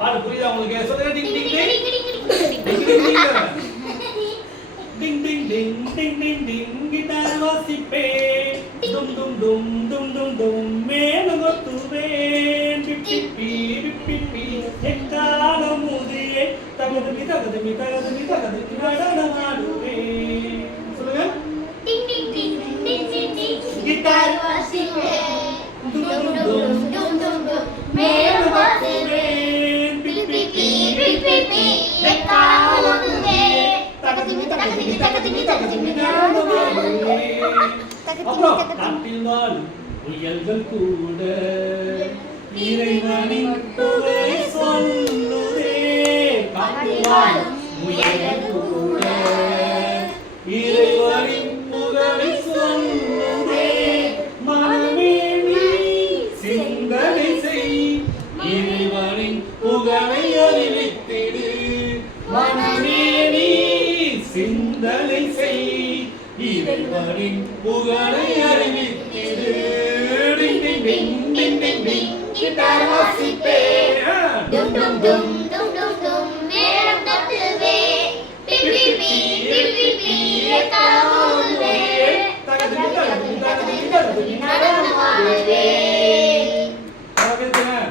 பாடு புரியுதா உங்களுக்கு? சொல்லுங்க டிங் டிங் டிங் டிங் டிங் டிங் டிங் டிங் டிங் கிட்டார் வாசிப்பேன் டும் டும் டும் டும் டும் டும் மேலும் கொத்துவேன் பிப்பி பிப்பி எக்காலம் முதியே தகதுமி தகதுமி தகதுமி தகதுமி நடனமாடுவேன். சொல்லுங்க டிங் டிங் டிங் டிங் டிங் டிங் கிட்டார் வாசிப்பேன் டும் டும் டும் டும் டும் டும் டும் டும் மேலும் மேலும் கொத்துவேன் பிப்பி பிப்பி எக்காலம் முதியே தகதுமி தகதுமி தகதுமி தகதுமி நடனமாடுவேன். அப்புறம் காட்டில் வாழும் முயல்கள் கூட இறைவனின் புகழை சொல்லுதே. காட்டில் வாழும் முயல்கள் கூட இறைவனின் புகழை சொல்லுதே. மனமே நீ சிந்தனை செய் இறைவனின் புகழை அறிவித்திடு. மனமே நீ சிந்தனை செய் இறைவனின் புகழை அறிவித்திடு. டிங் டிங் டிங் டிங் டிங் டிங் கிட்டார் வாசிப்பேன் டும் டும் டும் டும் டும் டும் மேளம் தட்டுவேன் பிப்பி பிப்பி எக்காலம் முதியே தகதுமி தகதுமி தகதுமி தகதுமி நடனமாடுவேன். நடனமாடுவேன்.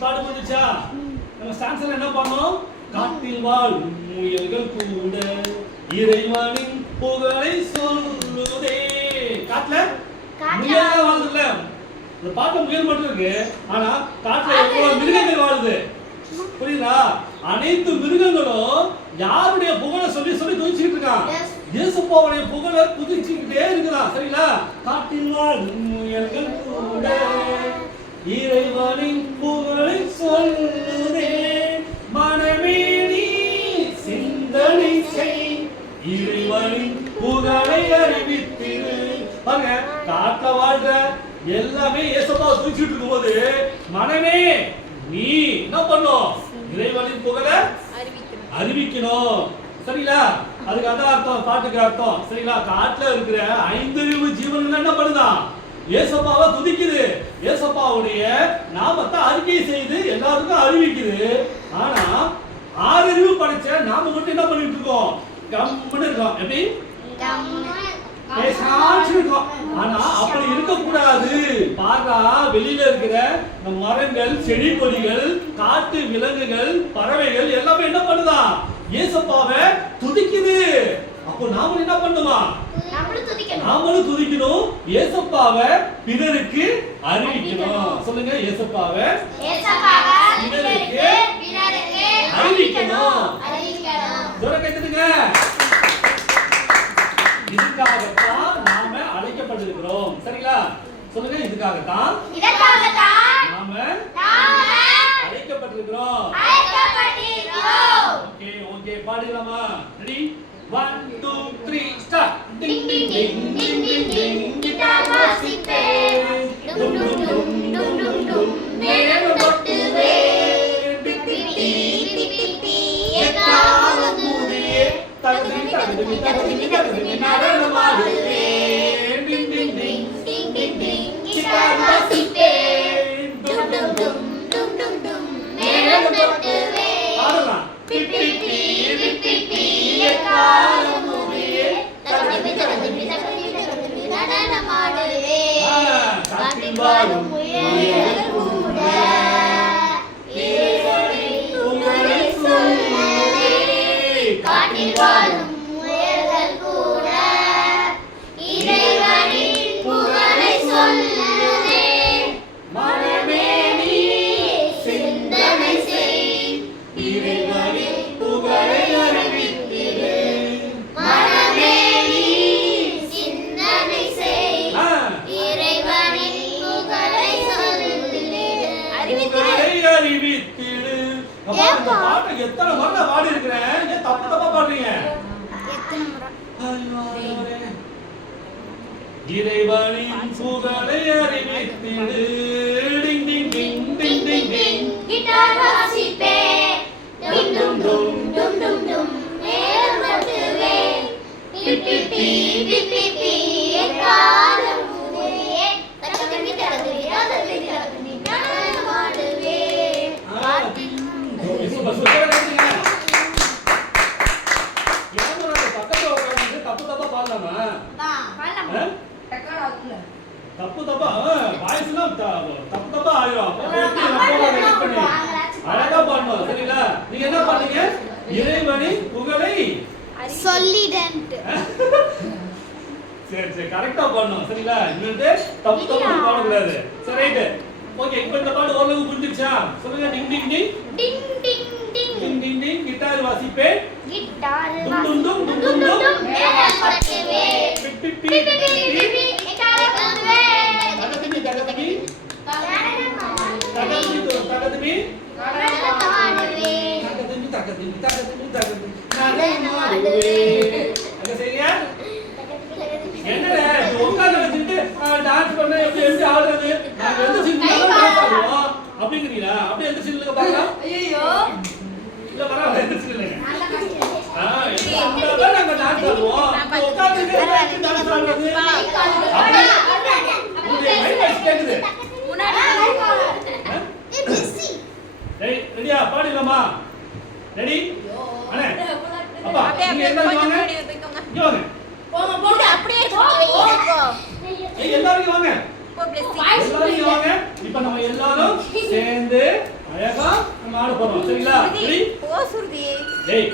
பாட்டு முடிஞ்சா நம்ம ஸ்டான்ஸ்ல என்ன பண்ணோம்? காட்டில் வாழும் முயல்கள் கூட இறைவனின் புகழை சொல்லுதே. காட்டுல முயல் வாழ்ந்துல இந்த பாட்டு முயல் மட்டும் இருக்கு. ஆனா காட்டுல எவ்வளவு மிருகங்கள் வாழுது புரியுதா? அனைத்து மிருகங்களும் யாருடைய புகழை சொல்லி சொல்லி துதிச்சுட்டு இருக்கான்? இயேசுப்பாவுடைய புகழை துதிச்சுக்கிட்டே இருக்குதான். சரிங்களா? காட்டில் வாழும் முயல்கள் கூட இறைவனின் புகழை சொல்லுதே. மனமே நீ சிந்தனை செய் இறைவனின் புகழை அறிவித்திரு. பாருங்க, காட்டுல வாழ்ற எல்லாமே இயேசுப்பாவை தூக்கிட்டு இருக்கும்போது மனமே நீ என்ன பண்ணும்? இறைவனின் புகழை அறிவிக்கணும். சரிங்களா? அதுக்கு அதான் அர்த்தம், பாட்டுக்கு அர்த்தம். சரிங்களா? காட்டுல இருக்கிற 5 ஜீவன்கள் என்ன பண்ணுதான்? ஏசப்பாவை துதிக்குது. ஏசப்பாவுடைய நாமத்தை அறிக்கை செய்து எல்லாருக்கும் அறிவிக்குது. ஆனா 6 அறிவு படைச்ச நாம மட்டும் என்ன பண்ணிட்டு இருக்கோம்? கம்முன்னு இருக்கோம். எப்படி பேசாம இருக்கோம். ஆனா அப்படி இருக்க கூடாது. பாரா, வெளியில இருக்கிற மரங்கள், செடி கொடிகள், காட்டு விலங்குகள், பறவைகள் எல்லாமே என்ன பண்ணுதா? ஏசப்பாவை துதிக்குது. அப்போ நாம என்ன பண்ணுமா? நாமளும் துதிக்கணும். ஏசப்பாவை பிறருக்கு அறிவிக்கணும். சொல்லுங்க, ஏசப்பாவை பிறருக்கு அறிவிக்கணும். ஜோரா கேட்டுடுங்க. இதுக்காகத்தான் நாம அழைக்கப்பட்டிருக்கிறோம். சரிங்களா? சொல்லுங்க, இதுக்காகத்தான் நாம அழைக்கப்பட்டிருக்கிறோம். ஓகே ஓகே, பாடிடலாமா? ரெடி? 1 2 3 ஸ்டார்ட். டிங் டிங் டிங் டிங் டிங் டிங் கிட்டார் வாசிப்பேன் டும் டும் டும் டும் டும் டும் மேளம் கொட்டுவேன் பிப்பி பிப்பி எக்காலம் முதியே தகதுமி தகதுமி தகதுமி தகதுமி நடனமாடுவேன். டிங் டிங் டிங் டிங் டிங் டிங் கிட்டார் வாசிப்பேன் டும் டும் டும் டும் டும் டும் மேளம் கொட்டுவேன். பாடலாம். பிப்பி பிப்பி எக்காலம் முதியே தகதுமி தகதுமி தகதுமி தகதுமி நடனமாடுவேன். காட்டில் வாழும் முயல்கள் கூட இறைவனின் புகழை சொல்லுதே. காட்டில் வாழும் முயல்கள் கூட இறைவனின் புகழை சொல்லுதே. மனமே நீ சிந்தனை செய் இறைவனின் புகழை அறிவித்திடு. மனமே நீ சிந்தனை செய் இறைவனின் புகழை சொல்லுதே. புகழை அறிவித்திடு. இந்த பாட்டை எத்தனை முறை பாடி இருக்கிறேன்? ஏன் தப்பு தப்பா பாடுறீங்க? இறைவனின் புகழை அறிவித்திடு. டிங் டிங் டிங் டிங் டிங் டிங் கிட்டார் வாசிப்பேன் டும் டும் டும் டும் டும் டும் மேளம் கொட்டுவேன் பிப்பி பிப்பி எக்காலம் முதியே தகதுமி தகதுமி தகதுமி தகதுமி தப்பு தப்பா ஆயிரும். அப்ப எப்படி நம்ம போக edit பண்ணி அழகா பண்ணணும். சரிங்களா? நீங்க என்ன பண்ணீங்க? இறைவனின் புகழை சொல்லிடன்ட்டு. சரி சரி கரெக்ட்டா பண்ணணும். சரிங்களா? இன்னொரு தப்பு தப்பா பாட கூடாது. சரி ரைட். ஓகே இப்போ இந்த பாட்டு ஓரளவுக்கு புரிஞ்சிருச்சா? சொல்லுங்க டிங் டிங் டிங் டிங் டிங் டிங் டிங் டிங் டிங் கிட்டார் வாசிப்பேன். கிட்டார் டும் டும் டும் டும் டும் டும் மேளம் கொட்டுவே. பிப் பிப் பி பி பிப் பி பி பி கிட்டார் கொட்டுவே. தகதிமி தகதிமி தகதிமி தகதிமி நடனமாடுவே. தகதிமி தகதிமி தகதிமி தகதிமி நடனமாடுவே. அங்க சரியா? என்னடா இது உட்கார்ந்து வச்சிட்டு டான்ஸ் பண்ண எப்படி எப்படி ஆடுறது? நாங்க எந்த சீன்ல டான்ஸ் ஆடுவோம் அப்படிங்கறீங்களா? அப்படியே எந்த சீன்ல பார்க்கலாம்? ஐயோ இல்ல பரவாயில்ல எந்த சீன்ல இந்த நாங்க டான்ஸ் ஆடுவோம். உட்கார்ந்து டான்ஸ் ஆடுறது. உங்களுடைய மைண்ட் வாய்ஸ் கேக்குது. டேய் ரெடியா பாடிடலாமா? ரெடி? அண்ணே அப்பா நீங்க எல்லாரும் வாங்க. இங்க வாங்க. போங்க போங்க அப்படியே வைங்க. ஏய் எல்லாரும் வாங்க. போ blessing எல்லாரும் வாங்க. இப்போ நம்ம எல்லாரும் சேர்ந்து அழகா நம்ம ஆட போறோம். சரிங்களா? ரெடி? போ சுருதி டேய்